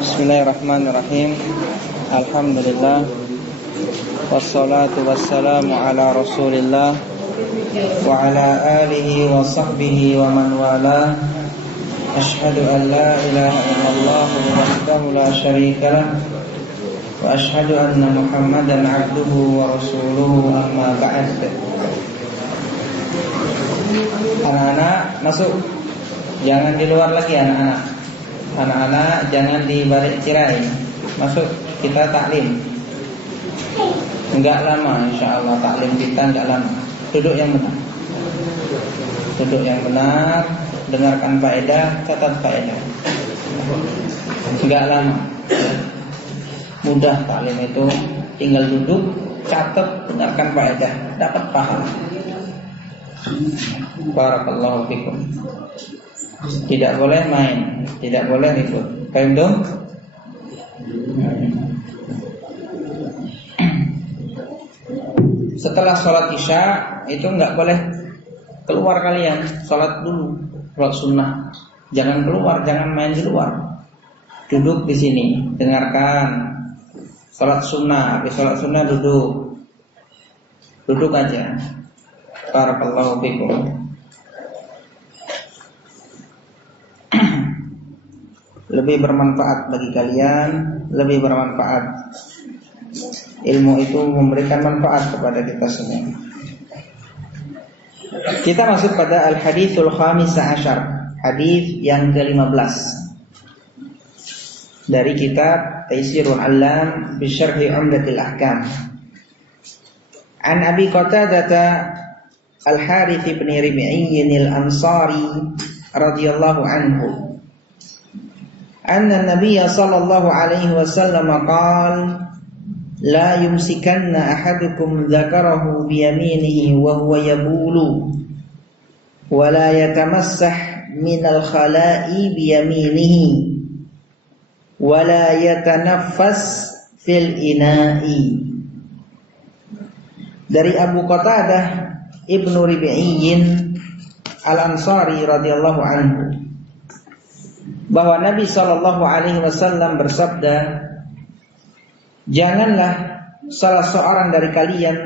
Bismillahirrahmanirrahim. Alhamdulillah. Wassalatu wassalamu ala Rasulillah wa ala alihi wa sahbihi wa man wala. Ashhadu an la ilaha illallah wahdahu la syarika lah wa ashhadu anna Muhammadan abduhu wa rasuluhu, amma ba'd. Anak-anak masuk. Jangan di luar lagi anak-anak. Anak-anak jangan di balik tirai. Masuk, kita taklim. Enggak lama insyaallah taklim kita, enggak lama. Duduk yang benar. Duduk yang benar, dengarkan faedah, catat faedah. Enggak lama. Mudah taklim itu, tinggal duduk, catat, dengarkan faedah, dapat pahala. Barakallahu fikum. Tidak boleh main, tidak boleh ribut. Paham dong? Setelah sholat isya itu nggak boleh keluar kalian, sholat dulu, sholat sunnah. Jangan keluar, jangan main di luar. Duduk di sini, dengarkan sholat sunnah. Habis sholat sunnah duduk, duduk aja. Barakallahu fikum. Lebih bermanfaat bagi kalian, lebih bermanfaat. Ilmu itu memberikan manfaat kepada kita semua. Kita masuk pada al-hadithul khamisah asyar, hadith yang ke-15 dari kitab Taysirul Allam bi Syarhi Umdatil Ahkam. An Abi Qatadah Al-Harits bin Rib'i al-Ansari radhiyallahu anhu anna an-nabiy sallallahu alaihi wasallam qala la yumsikanna ahadukum dzakarahu bi yaminihi wa huwa yabulu wa la yatamassah min al-khala'i bi yaminihi wa la yatanaffas fil ina'i. Dari Abu Qatadah Ibnu Rib'iyyin Al-Ansari radhiyallahu anhu bahwa Nabi sallallahu alaihi wasallam bersabda, janganlah salah seorang dari kalian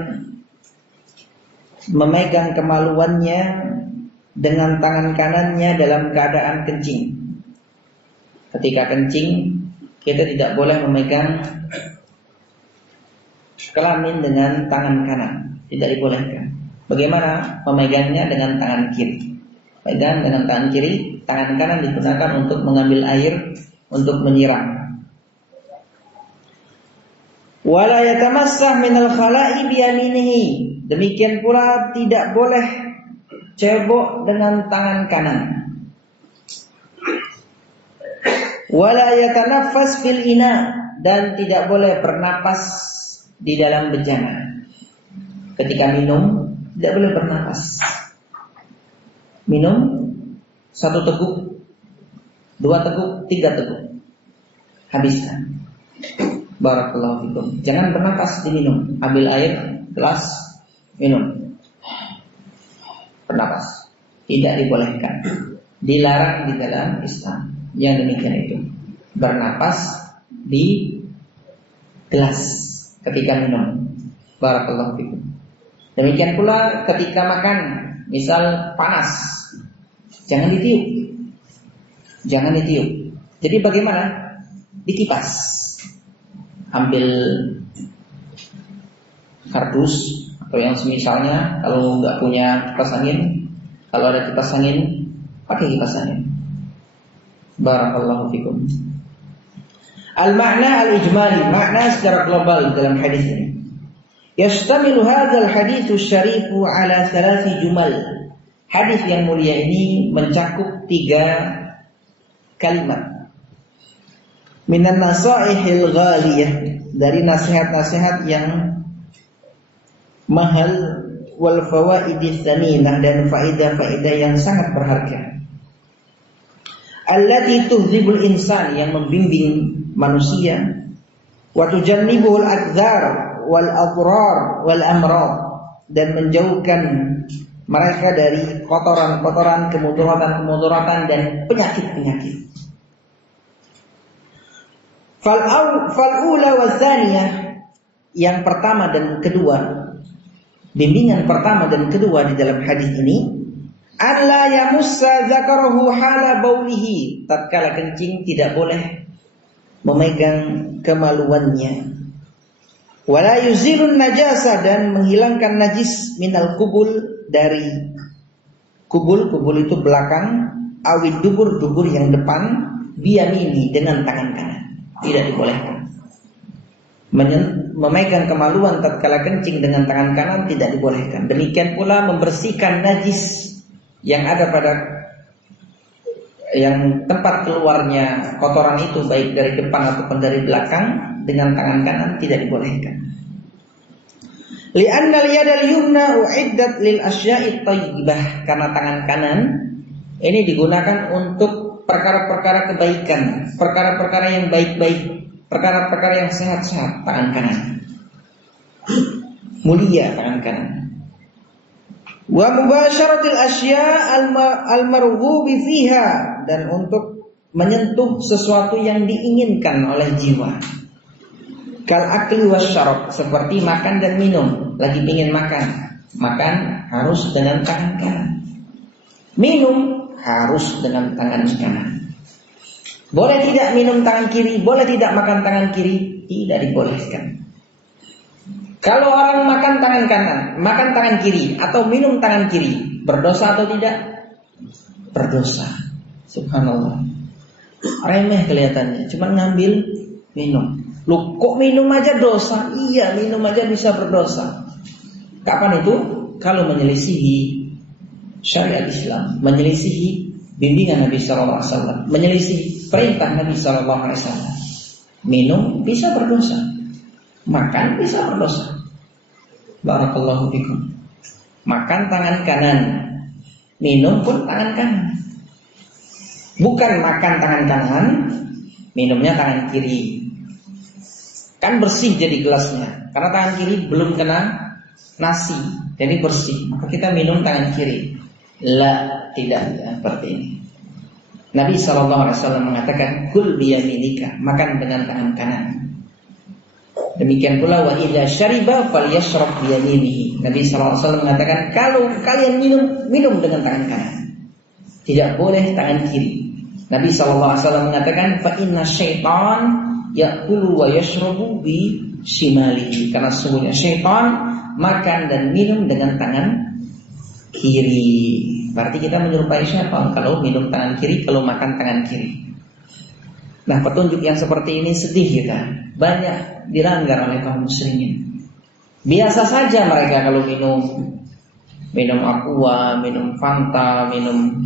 memegang kemaluannya dengan tangan kanannya dalam keadaan kencing. Ketika kencing, kita tidak boleh memegang kelamin dengan tangan kanan, tidak dibolehkan. Bagaimana memegangnya dengan tangan kiri? Pegang dengan tangan kiri, tangan kanan digunakan untuk mengambil air untuk menyiram. Wala yatamassah minal khala'i biyaminihi. Demikian pula tidak boleh cebok dengan tangan kanan. Wala yatanaffas fil ina, dan tidak boleh bernapas di dalam bejana. Ketika minum tidak boleh bernapas. Minum 1 teguk, 2 teguk, 3 teguk, habiskan. Barakallahu fikum. Jangan bernapas diminum. Ambil air, gelas, minum. Bernapas tidak dibolehkan. Dilarang di dalam Islam. Yang demikian itu. Bernapas di gelas ketika minum. Barakallahu fikum. Demikian pula ketika makan, misal panas, jangan ditiup. Jangan ditiup. Jadi bagaimana? Dikipas. Ambil kardus atau yang semisalnya. Kalau nggak punya kipas angin, kalau ada kipas angin, pakai kipas angin. Barakallahu fikum. Al-makna al-ijmali, makna secara global dalam hadis ini. Yastamilu hadzal haditsu syarifu ala 3 jumal. Hadis yang mulia ini mencakup 3 kalimat. Minan nasaihil ghaliyah, dari nasihat-nasihat yang mahal, wal fawaidis tsaminah, dan faedah-faedah yang sangat berharga. Allati tuhzibul insan, yang membimbing manusia, wa tujannibul akdzar wal adrar wal amrad, dan menjauhkan mereka dari kotoran-kotoran, kemudaratan-kemudaratan dan penyakit-penyakit. Fal'ula wa tsaniyah, yang pertama dan kedua, bimbingan pertama dan kedua di dalam hadis ini, alla yamussa dzakarahu hala baulihi, tatkala kencing tidak boleh memegang kemaluannya. Wala yuzilun najasa, dan menghilangkan najis minal kubul, dari kubul itu belakang, awid dubur yang depan, biyamini, dengan tangan kanan. Tidak dibolehkan. Memegang kemaluan tatkala kencing dengan tangan kanan tidak dibolehkan. Demikian pula membersihkan najis yang ada pada yang tempat keluarnya kotoran itu, baik dari depan ataupun dari belakang, dengan tangan kanan tidak dibolehkan. Li'anna al-yadal yumna u'iddat lil asya'i thayyibah, karena tangan kanan ini digunakan untuk perkara-perkara kebaikan, perkara-perkara yang baik-baik, perkara-perkara yang sehat-sehat. Tangan kanan mulia, tangan kanan. Wa mubasyaratil asya al-marghubi fiha, dan untuk menyentuh sesuatu yang diinginkan oleh jiwa. Kal akli wasyarab, seperti makan dan minum. Lagi ingin makan harus dengan tangan kanan. Minum harus dengan tangan kanan. Boleh tidak minum tangan kiri, boleh tidak makan tangan kiri, tidak dibolehkan. Kalau orang makan tangan kanan, makan tangan kiri, atau minum tangan kiri, berdosa atau tidak? Berdosa. Subhanallah. Remeh kelihatannya, cuma ngambil minum. Loh, kok minum aja dosa? Iya, minum aja bisa berdosa. Kapan itu? Kalau menyelisihi syariat Islam, menyelisihi bimbingan Nabi sallallahu alaihi wasallam, menyelisihi perintah Nabi sallallahu alaihi wasallam. Minum bisa berdosa, makan bisa berdosa. Barakallahu fikum. Makan tangan kanan, minum pun tangan kanan. Bukan makan tangan kanan, minumnya tangan kiri. Kan bersih jadi gelasnya, karena tangan kiri belum kena nasi, jadi bersih. Maka kita minum tangan kiri. La, tidak seperti ini. Nabi SAW mengatakan kul biyaminika, makan dengan tangan kanan. Demikian pula wa idza syariba falyashrab biyaminihi. Nabi SAW mengatakan kalau kalian minum dengan tangan kanan, tidak boleh tangan kiri. Nabi SAW mengatakan fa inna syaitan ya'kulu wa yashrabu bi shimalihi, karena sesungguhnya syaitan makan dan minum dengan tangan kiri. Berarti kita menyerupai syaitan kalau minum tangan kiri, kalau makan tangan kiri. Nah, petunjuk yang seperti ini sedih kita, banyak dilanggar oleh kaum muslimin. Biasa saja mereka kalau minum aqua, minum Fanta, minum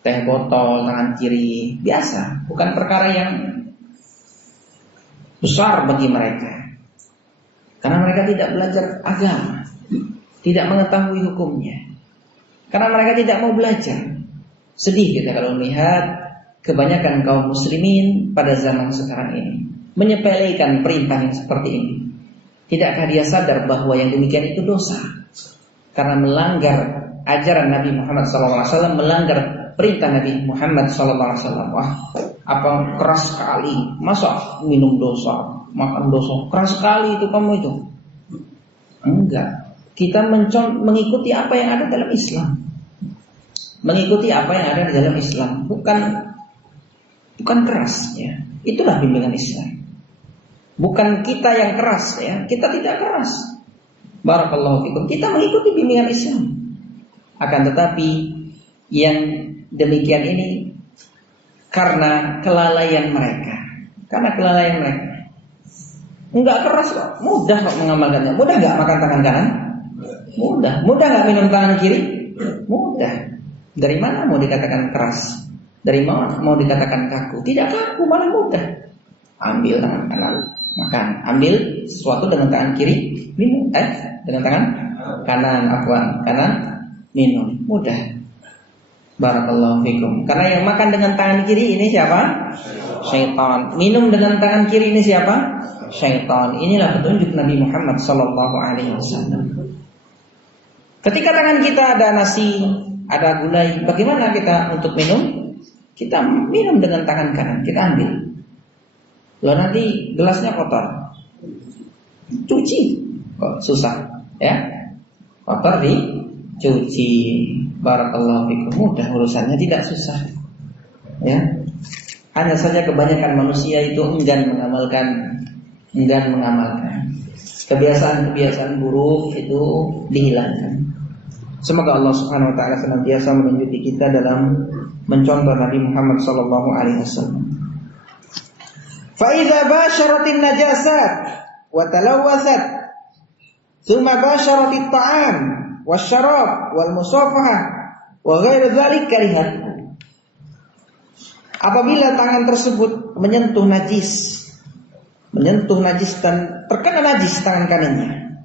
teh botol tangan kiri, biasa, bukan perkara yang besar bagi mereka. Karena mereka tidak belajar agama, tidak mengetahui hukumnya. Karena mereka tidak mau belajar. Sedih kita kalau melihat kebanyakan kaum muslimin pada zaman sekarang ini menyepelekan perintah yang seperti ini. Tidakkah dia sadar bahwa yang demikian itu dosa? Karena melanggar ajaran Nabi Muhammad SAW, melanggar perintah Nabi Muhammad SAW. Wah, apa keras sekali? Masa minum dosa, makan dosa? Keras sekali itu kamu itu. Enggak. Kita mengikuti apa yang ada dalam Islam. Mengikuti apa yang ada di dalam Islam, bukan keras ya. Itulah bimbingan Islam. Bukan kita yang keras ya. Kita tidak keras. Barakallahu fikum. Kita mengikuti bimbingan Islam. Akan tetapi yang demikian ini karena kelalaian mereka. Karena kelalaian mereka. Enggak keras kok. Mudah kok mengamalkannya. Mudah enggak makan tangan kanan? Mudah. Mudah enggak minum tangan kiri? Mudah. Dari mana mau dikatakan keras? Dari mana mau dikatakan kaku? Tidak kaku, malah mudah. Ambil tangan kanan, makan. Ambil sesuatu dengan tangan kiri, minum. Dengan tangan kanan, kanan, minum. Mudah. Barakallahu fikum. Karena yang makan dengan tangan kiri ini siapa? Syaitan. Minum dengan tangan kiri ini siapa? Syaitan. Inilah petunjuk Nabi Muhammad SAW. Ketika tangan kita ada nasi, ada gulai, bagaimana kita untuk minum? Kita minum dengan tangan kanan, kita ambil. Loh nanti gelasnya kotor, cuci kok susah ya? Kotor dicuci. Barakallahu fikum, mudah urusannya, tidak susah ya. Hanya saja kebanyakan manusia itu enggan mengamalkan. Kebiasaan-kebiasaan buruk itu dihilangkan. Semoga Allah Subhanahu wa taala senantiasa menunjuki kita dalam mencontoh Nabi Muhammad sallallahu alaihi wasallam. Fa idza basyaratin najasat wa talawwasat thumma basyaratit ta'am wasyarab wal musafahah wa ghairu dzalik karihat. Apabila tangan tersebut menyentuh najis dan terkena najis tangan kanannya,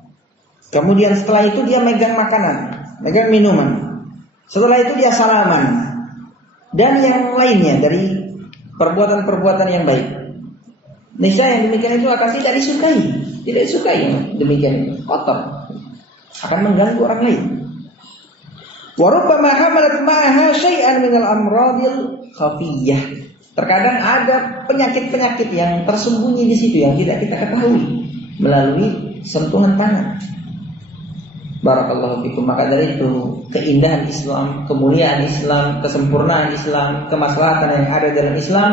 kemudian setelah itu dia megang makanan, megang minuman, setelah itu dia salaman dan yang lainnya dari perbuatan-perbuatan yang baik, niscaya yang demikian itu akan tidak disukai yang demikian kotor, akan mengganggu orang lain. Wa rubbama hamalat ma'aha syai'an minal amradil khafiyah. Terkadang ada penyakit-penyakit yang tersembunyi di situ yang tidak kita ketahui melalui sentuhan tangan. Barakallahu fikum. Maka dari itu keindahan Islam, kemuliaan Islam, kesempurnaan Islam, kemaslahatan yang ada dalam Islam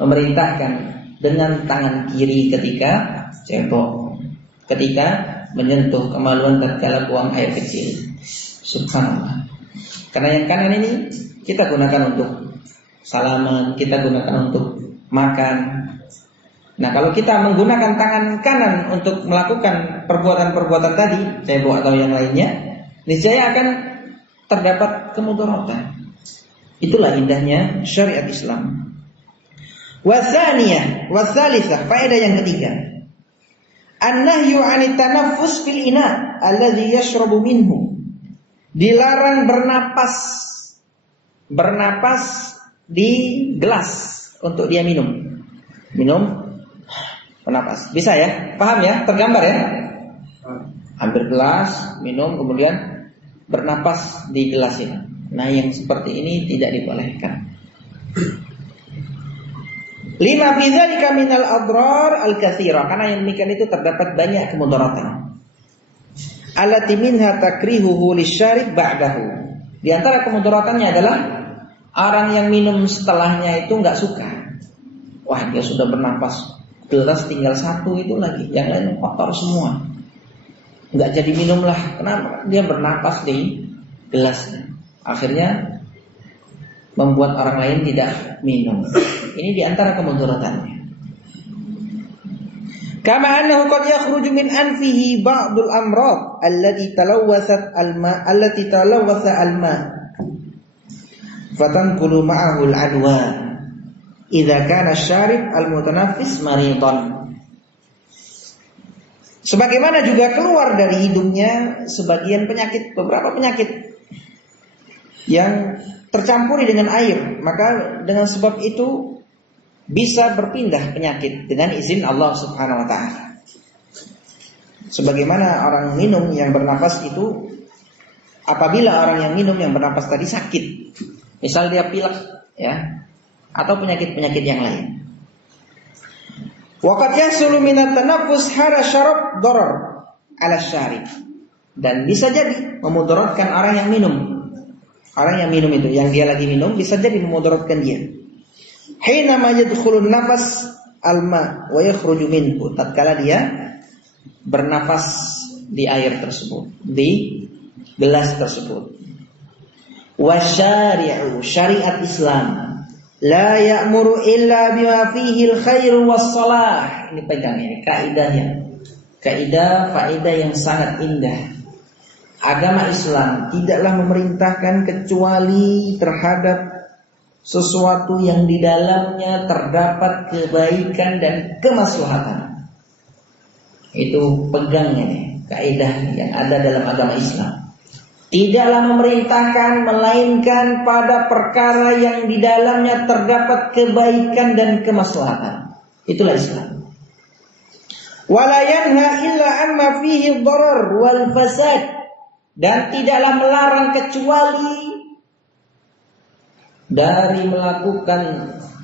memerintahkan dengan tangan kiri ketika cebok, ketika menyentuh kemaluan tatkala buang air kecil. Subhanallah. Karena yang kanan ini kita gunakan untuk salaman, kita gunakan untuk makan. Nah, kalau kita menggunakan tangan kanan untuk melakukan perbuatan-perbuatan tadi, cebok atau yang lainnya, niscaya akan terdapat kemudaratan. Itulah indahnya syariat Islam. Wasaniyah, wasalitsah, faedah yang ketiga. An-nahyu 'anit tanaffus fil ina alladhi yashrabu minhu. Dilarang bernapas di gelas untuk dia minum, bernapas. Bisa ya? Paham ya? Tergambar ya? Ambil gelas, minum, kemudian bernapas di gelas ini. Nah, yang seperti ini tidak dibolehkan. Lima fi dzalika minal adrar al-katsira, karena yang demikian itu terdapat banyak kemudaratan. Allati minha takrihuhu lisyarib ba'dahu. Di antara kemudaratannya adalah orang yang minum setelahnya itu enggak suka. Wah, dia sudah bernapas, gelas tinggal satu itu lagi, yang lain kotor semua. Enggak jadi minum lah. Kenapa? Dia bernapas di gelasnya. Akhirnya membuat orang lain tidak minum. Ini di antara kemudaratannya. Kama annahu qad yakhruju min anfihi ba'dul amrad allati talawwasat al-ma fatanqulu ma'ahu al-adwa idza kana asy-syarib al-mutanaffis maridan. Sebagaimana juga keluar dari hidungnya sebagian penyakit, beberapa penyakit yang tercampuri dengan air, maka dengan sebab itu bisa berpindah penyakit dengan izin Allah Subhanahu wa ta'ala. Sebagaimana orang minum yang bernapas itu, apabila orang yang minum yang bernapas tadi sakit, misal dia pilek ya, atau penyakit-penyakit yang lain. Waqad yahsulu minat tanaffus hara syarab darar ala syarib. Dan bisa jadi memudaratkan orang yang minum. Orang yang minum itu, yang dia lagi minum, bisa jadi memudaratkan dia. Hina ma yadkhulun nafas alma wa yakhruju minhu, tatkala dia bernafas di air tersebut, di gelas tersebut. Wasyari'u, syariat Islam, la ya'muru illa bima fihi al-khair was-salah. Ini pegang ini kaidahnya. Faedah yang sangat indah. Agama Islam tidaklah memerintahkan kecuali terhadap sesuatu yang di dalamnya terdapat kebaikan dan kemaslahatan. Itu pegangnya nih, kaidah yang ada dalam agama Islam. Tidaklah memerintahkan melainkan pada perkara yang di dalamnya terdapat kebaikan dan kemaslahatan. Itulah Islam. Wala yanha illa amma fihi dharar wal fasad. Dan tidaklah melarang kecuali dari melakukan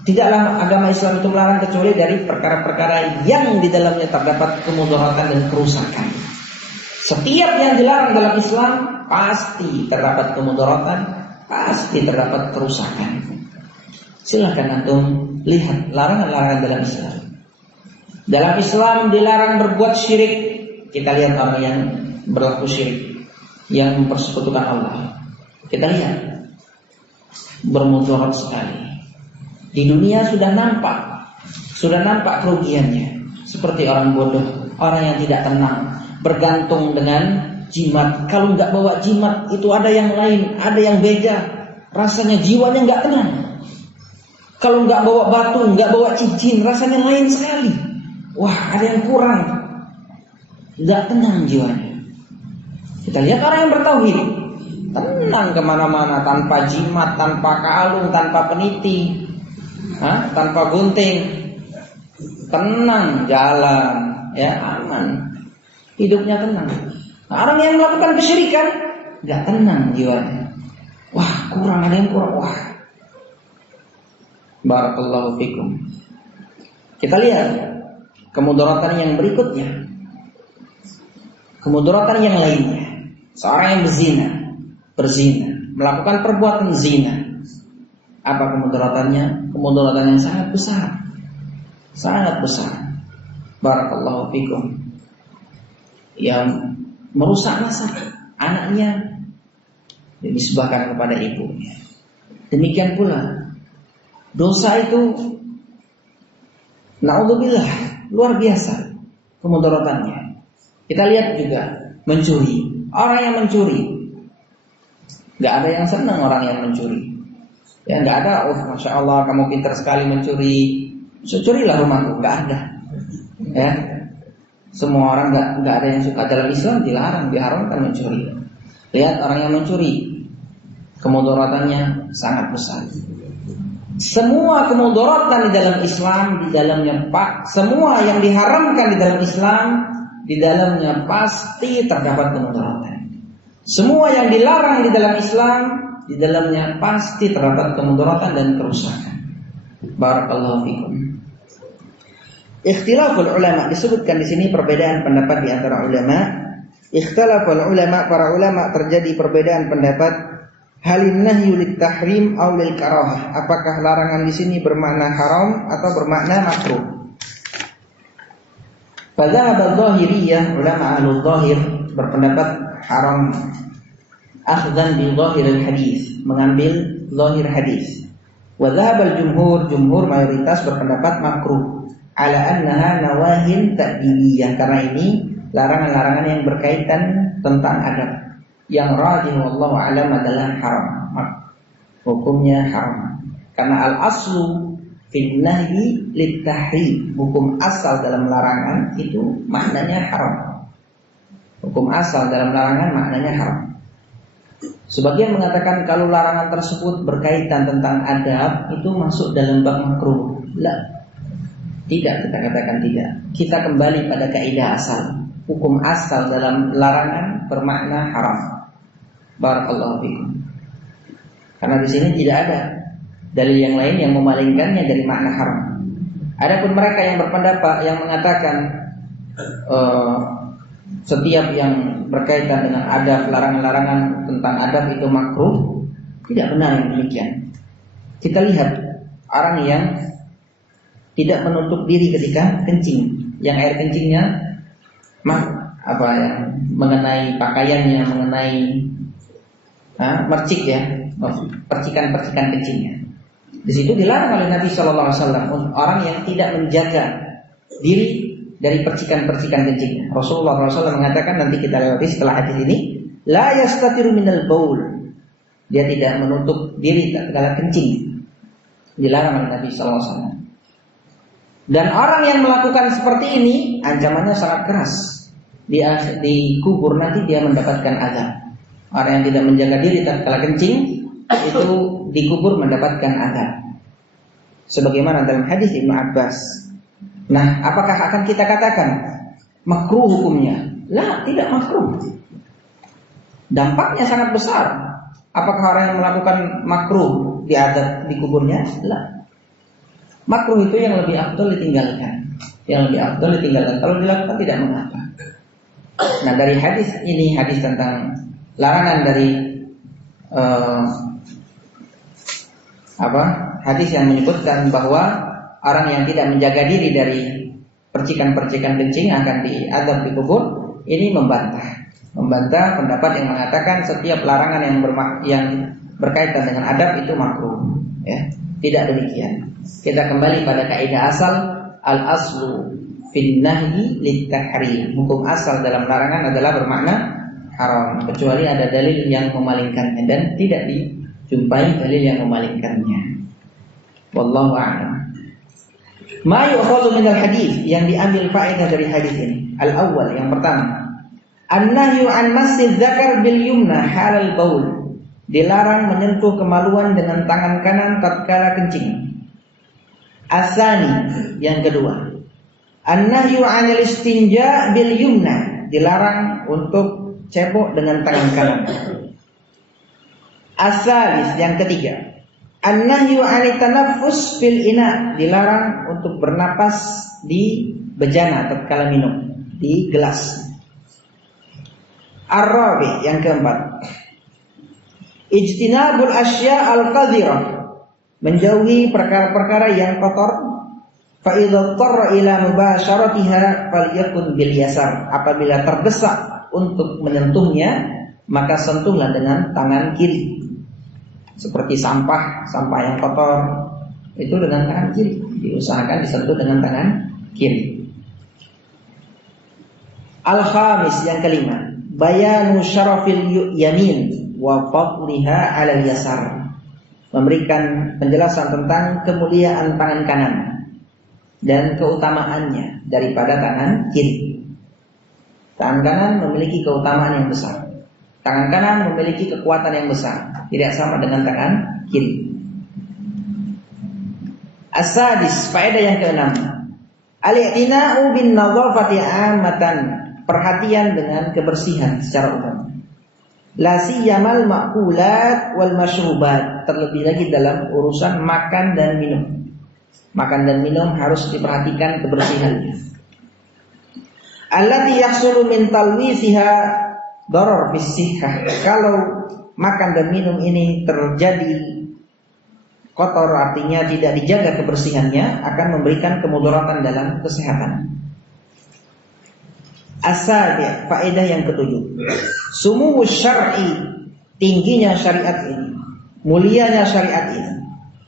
Tidaklah agama Islam itu melarang kecuali dari perkara-perkara yang di dalamnya terdapat kemudaratan dan kerusakan. Setiap yang dilarang dalam Islam pasti terdapat kemudaratan, pasti terdapat kerusakan. Silahkan antum lihat larangan-larangan dalam Islam. Dalam Islam dilarang berbuat syirik. Kita lihat orang yang berlaku syirik, yang mempersekutukan Allah. Kita lihat bermudarat sekali. Di dunia sudah nampak kerugiannya. Seperti orang bodoh, orang yang tidak tenang, bergantung dengan jimat. Kalau nggak bawa jimat itu ada yang lain, ada yang beda. Rasanya jiwanya nggak tenang. Kalau nggak bawa batu, nggak bawa cincin, rasanya lain sekali. Wah, ada yang kurang. Nggak tenang jiwanya. Kita lihat orang yang bertauhid, tenang kemana-mana, tanpa jimat, tanpa kalung, tanpa peniti, tanpa gunting, tenang jalan, ya aman, hidupnya tenang. Nah, orang yang melakukan kesyirikan nggak tenang jiwanya. Wah, kurang, ada yang kurang. Wah, barakallahu fikum. Kita lihat kemudaratan yang berikutnya, kemudaratan yang lainnya. Seorang yang berzina, melakukan perbuatan zina. Apa kemudaratannya? Kemudaratan yang sangat besar. Sangat besar. Barakallahu fikum. Yang merusak nasab anaknya, disebabkan kepada ibunya. Demikian pula dosa itu, naudzubillah, luar biasa kemudaratannya. Kita lihat juga mencuri. Orang yang mencuri, nggak ada yang senang orang yang mencuri. Ya nggak ada, masya Allah kamu pintar sekali mencuri, curilah rumahku, nggak ada. Ya, semua orang nggak ada yang suka. Dalam Islam dilarang, diharamkan mencuri. Lihat orang yang mencuri, kemudaratannya sangat besar. Semua kemudaratan di dalam Islam, di dalamnya semua yang diharamkan di dalam Islam, di dalamnya pasti terdapat kemudaratan. Semua yang dilarang di dalam Islam, di dalamnya pasti terdapat kemudaratan dan kerusakan. Barakallahu fikum. Ikhtilaful ulama, disebutkan di sini perbedaan pendapat di antara ulama. Ikhtilaful ulama, para ulama terjadi perbedaan pendapat. Halin nahyu lit tahrim aw lil karahah. Apakah larangan di sini bermakna haram atau bermakna makruh? Fadzahaba adh-dhahiriyah, ulama ahlul dhahir berpendapat haram akhdan bi dhahiril hadis, mengambil zahir hadis. Wa dhahaba al-jumhur, jumhur mayoritas berpendapat makruh ala annaha nawahin ta'dibiyah, karena ini larangan-larangan yang berkaitan tentang adab. Yang rajih wallahu alam adalah haram. Hukumnya haram. Karena al-aslu fil nahyi lit tahrim, hukum asal dalam larangan itu maknanya haram. Hukum asal dalam larangan maknanya haram. Sebagian mengatakan kalau larangan tersebut berkaitan tentang adab itu masuk dalam bab makruh. Tidak, kita katakan tidak. Kita kembali pada kaidah asal. Hukum asal dalam larangan bermakna haram. Barakallahu fikum. Karena di sini tidak ada dalil yang lain yang memalingkannya dari makna haram. Adapun mereka yang berpendapat yang mengatakan setiap yang berkaitan dengan adab, larangan-larangan tentang adab itu makruh, tidak benar yang demikian. Kita lihat orang yang tidak menutup diri ketika kencing, yang air kencingnya yang mengenai pakaiannya, mengenai mercik ya, percikan-percikan kencingnya. Di situ dilarang oleh Nabi Shallallahu Alaihi Wasallam orang yang tidak menjaga diri dari percikan-percikan kencingnya. Rasulullah SAW mengatakan, nanti kita lewati setelah hadis ini, la yastatiru minal baul, dia tidak menutup diri tatkala kencing. Dilarang oleh Nabi Shallallahu Alaihi Wasallam. Dan orang yang melakukan seperti ini ancamannya sangat keras. Di kubur nanti dia mendapatkan azab. Orang yang tidak menjaga diri tatkala kencing itu di kubur mendapatkan azab. Sebagaimana dalam hadis Ibnu Abbas. Nah, apakah akan kita katakan makruh hukumnya? Lah, tidak makruh. Dampaknya sangat besar. Apakah orang yang melakukan makruh diazab di kuburnya? Lah. Makruh itu yang lebih afdal ditinggalkan. Yang lebih afdal ditinggalkan. Kalau dilakukan tidak mengapa. Nah, dari hadis ini, hadis tentang larangan dari hadis yang menyebutkan bahwa orang yang tidak menjaga diri dari percikan-percikan kencing akan diazab di kubur, ini membantah pendapat yang mengatakan setiap larangan yang berkaitan dengan adab itu makruh. Ya, tidak demikian. Kita kembali pada kaidah asal, al-aslu fin nahyi lit-tahrim. Hukum asal dalam larangan adalah bermakna haram, kecuali ada dalil yang memalingkannya, dan tidak dijumpai dalil yang memalingkannya. Wallahu a'lam. Ma yu'khadhu minal hadis, yang diambil faedah dari hadis ini. Al-awwal, yang pertama, an-nahyu an masjid dzakar bil yumna halal baul. Dilarang menyentuh kemaluan dengan tangan kanan tatkala kencing. Asani, yang kedua, an-nahyu 'anil istinja bil yumna. Dilarang untuk cebok dengan tangan kanan. Asalis, yang ketiga, an-nahyu 'anit tanaffus fil ina. Dilarang untuk bernapas di bejana tatkala minum, di gelas. Ar-rabi, yang keempat, ijtinabul asya al-qadhirah. Menjauhi perkara-perkara yang kotor. Fa idza tarra ila mubasharatiha falyakun bil yasar. Apabila terdesak untuk menyentuhnya, maka sentuhlah dengan tangan kiri. Seperti sampah yang kotor, itu dengan tangan kiri. Diusahakan disentuh dengan tangan kiri. Al-khamis, yang kelima, bayanu syarafil yamin wa fadliha 'ala yasar. Memberikan penjelasan tentang kemuliaan tangan kanan dan keutamaannya daripada tangan kiri. Tangan kanan memiliki keutamaan yang besar. Tangan kanan memiliki kekuatan yang besar, tidak sama dengan tangan kiri. As-sadis, faedah yang keenam, al-i'tina'u bin nadhafati 'ammatan. Perhatian dengan kebersihan secara umum. La siyamal ma'kulat wal masyrubat. Terlebih lagi dalam urusan makan dan minum. Makan dan minum harus diperhatikan kebersihannya. Allati yahsulu min talwisiha darar fis sihhah. Kalau makan dan minum ini terjadi kotor, artinya tidak dijaga kebersihannya, akan memberikan kemudaratan dalam kesehatan. Asabi', faedah yang ketujuh, sumuwu syar'i, tingginya syariat ini, mulianya syariat ini.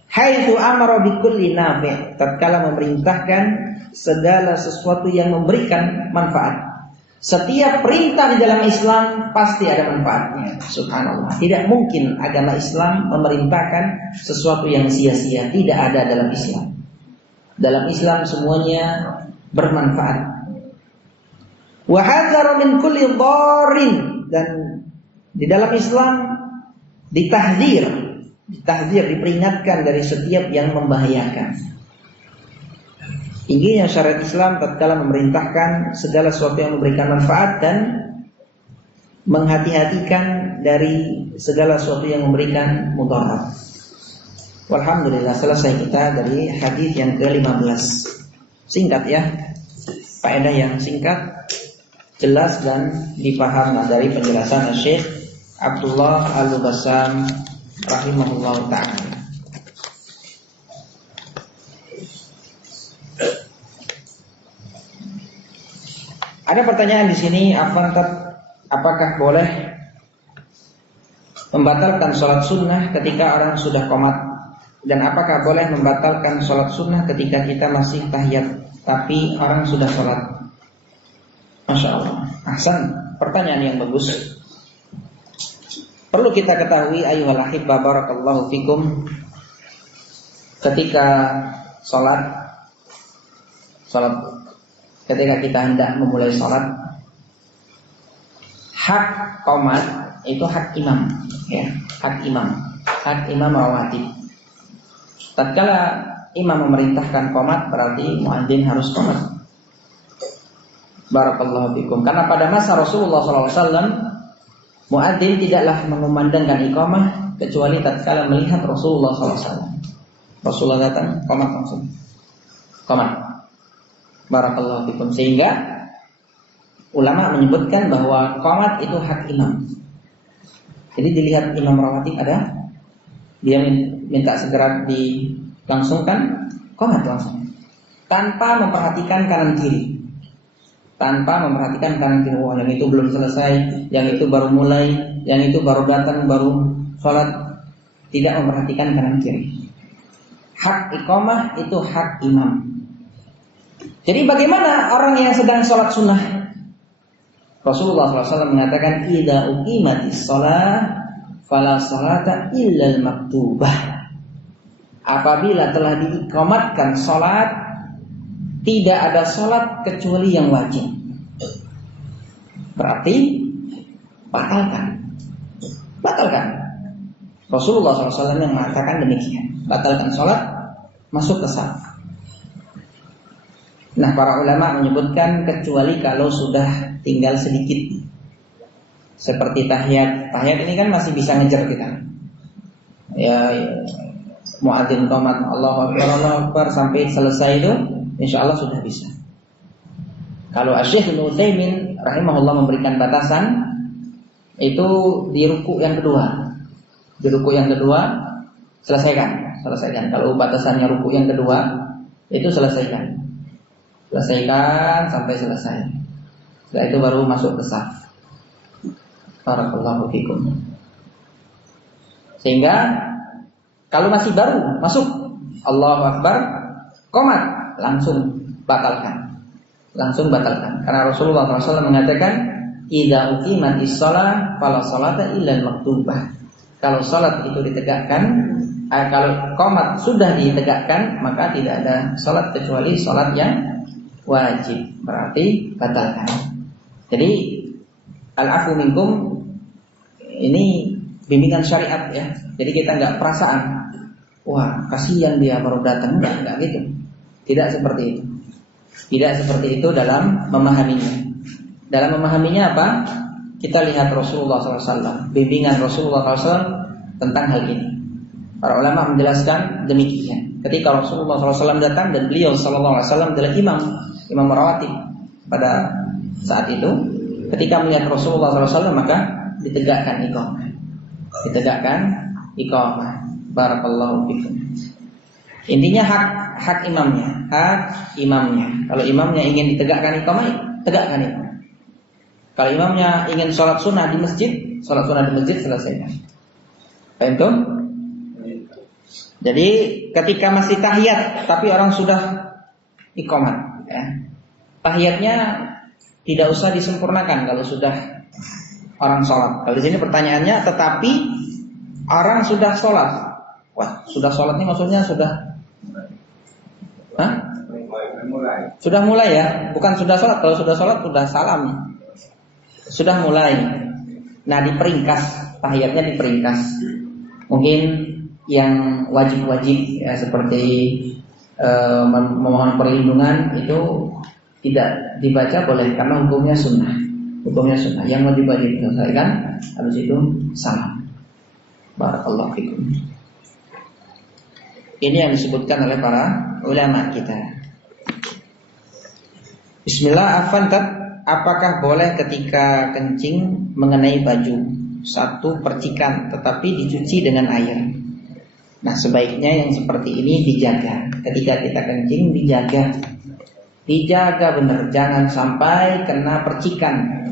Haitsu amara bikulli nafi', tatkala memerintahkan segala sesuatu yang memberikan manfaat. Setiap perintah di dalam Islam pasti ada manfaatnya. Subhanallah, tidak mungkin agama Islam memerintahkan sesuatu yang sia-sia. Tidak ada dalam Islam. Dalam Islam semuanya bermanfaat. Wa hadzara min kulli dharrin, dan di dalam Islam ditahdzir, diperingatkan dari setiap yang membahayakan. Tingginya syariat Islam tatkala memerintahkan segala sesuatu yang memberikan manfaat dan menghati-hatikan dari segala sesuatu yang memberikan mudarat. Walhamdulillah, selesai kita dari hadis yang ke-15. Singkat ya, faedah yang singkat, jelas dan dipahami dari penjelasan Syekh Abdullah Al-Bassam rahimahullah ta'ala. Ada pertanyaan di sini, apakah boleh membatalkan sholat sunnah ketika orang sudah qomat, dan apakah boleh membatalkan sholat sunnah ketika kita masih tahiyat tapi orang sudah sholat? Masya Allah, ahsan, pertanyaan yang bagus. Perlu kita ketahui ayyuhal ahibbah barakallahu fikum, ketika sholat ketika kita hendak memulai sholat, hak qomat itu hak imam, ya, hak imam rawatib. Tatkala imam memerintahkan qomat, berarti muadzin harus qomat. Barakallahu fikum. Karena pada masa Rasulullah SAW, muadzin tidaklah mengumandangkan iqamah kecuali tatkala melihat Rasulullah SAW. Rasulullah datang, qomat langsung. Qomat. Barakallahu fikum. Sehingga ulama menyebutkan bahwa qomat itu hak imam. Jadi dilihat imam rawatib ada, dia minta segera dilangsungkan, qomat langsung. Tanpa memperhatikan kanan kiri. Tanpa memperhatikan kanan kiri. Wah, yang itu belum selesai, yang itu baru mulai, yang itu baru datang, baru sholat. Tidak memperhatikan kanan kiri. Hak iqamah itu hak imam. Jadi bagaimana orang yang sedang sholat sunnah? Rasulullah SAW mengatakan, idza uqimatis shalah fala sholata illal maktubah. Apabila telah diiqamatkan sholat, tidak ada sholat kecuali yang wajib. Berarti batalkan. Rasulullah SAW yang mengatakan demikian. Batalkan sholat, masuk ke saf. Nah, para ulama menyebutkan kecuali kalau sudah tinggal sedikit. Seperti tahiyat. Tahiyat ini kan masih bisa ngejar kita. Ya, muadzin qomat Allahu Akbar sampai selesai itu, insya Allah sudah bisa. Kalau Syekh Ibnu Utsaimin rahimahullah memberikan batasan, itu di ruku yang kedua. Di ruku yang kedua selesaikan. Kalau batasannya ruku yang kedua, itu selesaikan sampai selesai. Setelah itu baru masuk ke saf. Barakallahu fikum. Sehingga kalau masih baru masuk Allahu Akbar, qomat, langsung batalkan. Karena Rasulullah SAW mengatakan, idza uqimatis shalah fala sholata illal maktubah. Kalau salat itu ditegakkan, kalau qomat sudah ditegakkan, maka tidak ada salat kecuali salat yang wajib. Berarti batalkan. Jadi al-afu minkum ini bimbingan syariat ya. Jadi kita enggak perasaan, wah kasihan dia baru datang, enggak gitu. Tidak seperti itu dalam memahaminya. Dalam memahaminya apa? Kita lihat Rasulullah SAW, bimbingan Rasulullah SAW tentang hal ini. Para ulama menjelaskan demikian. Ketika Rasulullah SAW datang dan beliau SAW adalah imam rawatib pada saat itu, ketika melihat Rasulullah SAW maka ditegakkan iqamah. Barakallahu fikum. Intinya hak imamnya. Kalau imamnya ingin ditegakkan iqamah, tegakkan iqamah. Kalau imamnya ingin sholat sunnah di masjid selesaikan. Paham tuh? Jadi ketika masih tahiyat tapi orang sudah iqamat, ya. Tahiyatnya tidak usah disempurnakan kalau sudah orang sholat. Kalau di sini pertanyaannya, tetapi orang sudah sholat. Wah, sudah sholat ini maksudnya sudah? Sudah mulai ya, bukan sudah sholat. Kalau sudah sholat sudah salam. Sudah mulai. Nah, diperingkas, tahiyatnya diperingkas. Mungkin yang wajib-wajib ya, seperti memohon perlindungan itu tidak dibaca boleh karena hukumnya sunnah. Yang wajib-wajib diselesaikan, habis itu salam. Barakallahu fikum. Ini yang disebutkan oleh para ulama kita. Bismillah. Apakah boleh ketika kencing mengenai baju satu percikan tetapi dicuci dengan air? Nah, sebaiknya yang seperti ini dijaga. Ketika kita kencing dijaga benar, jangan sampai kena percikan.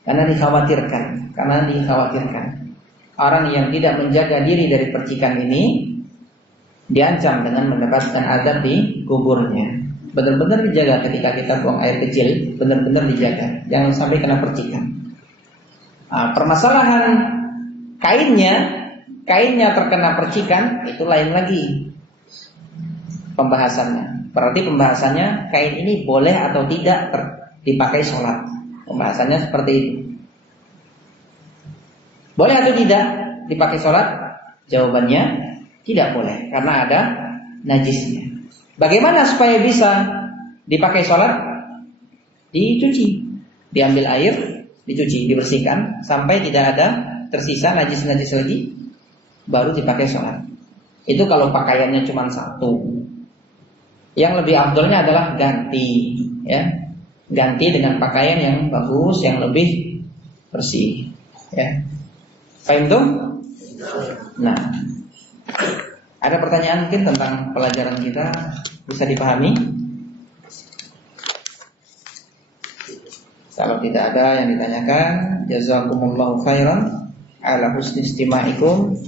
Karena dikhawatirkan. Orang yang tidak menjaga diri dari percikan ini diancam dengan mendapatkan azab di kuburnya. Benar-benar dijaga ketika kita buang air kecil, benar-benar dijaga, jangan sampai kena percikan. Permasalahan kainnya terkena percikan itu lain lagi pembahasannya. Berarti pembahasannya kain ini boleh atau tidak dipakai sholat. Pembahasannya seperti itu. Boleh atau tidak dipakai sholat? Jawabannya tidak boleh karena ada najisnya. Bagaimana supaya bisa dipakai sholat? Dicuci, diambil air, dicuci, dibersihkan sampai tidak ada tersisa najis-najis lagi, baru dipakai sholat. Itu kalau pakaiannya cuma satu. Yang lebih afdolnya adalah ganti, ya. Ganti dengan pakaian yang bagus, yang lebih bersih, ya. Paham tuh? Nah, ada pertanyaan mungkin tentang pelajaran kita bisa dipahami? Kalau tidak ada yang ditanyakan, jazakumullahu khairan ala husni istima'ikum.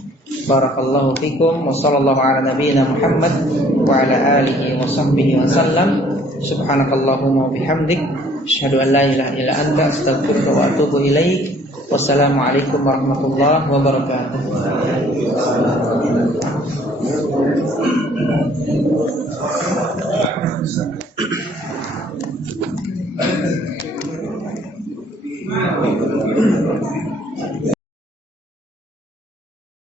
Barakallahu fikum wa sallallahu ala nabiyyina Muhammad wa ala alihi wa sahbihi wa sallam. Subhanakallahumma wa bihamdik asyhadu an la ilaha illa anta astaghfiruka wa atubu ilaik. Wassalamualaikum warahmatullahi wabarakatuh.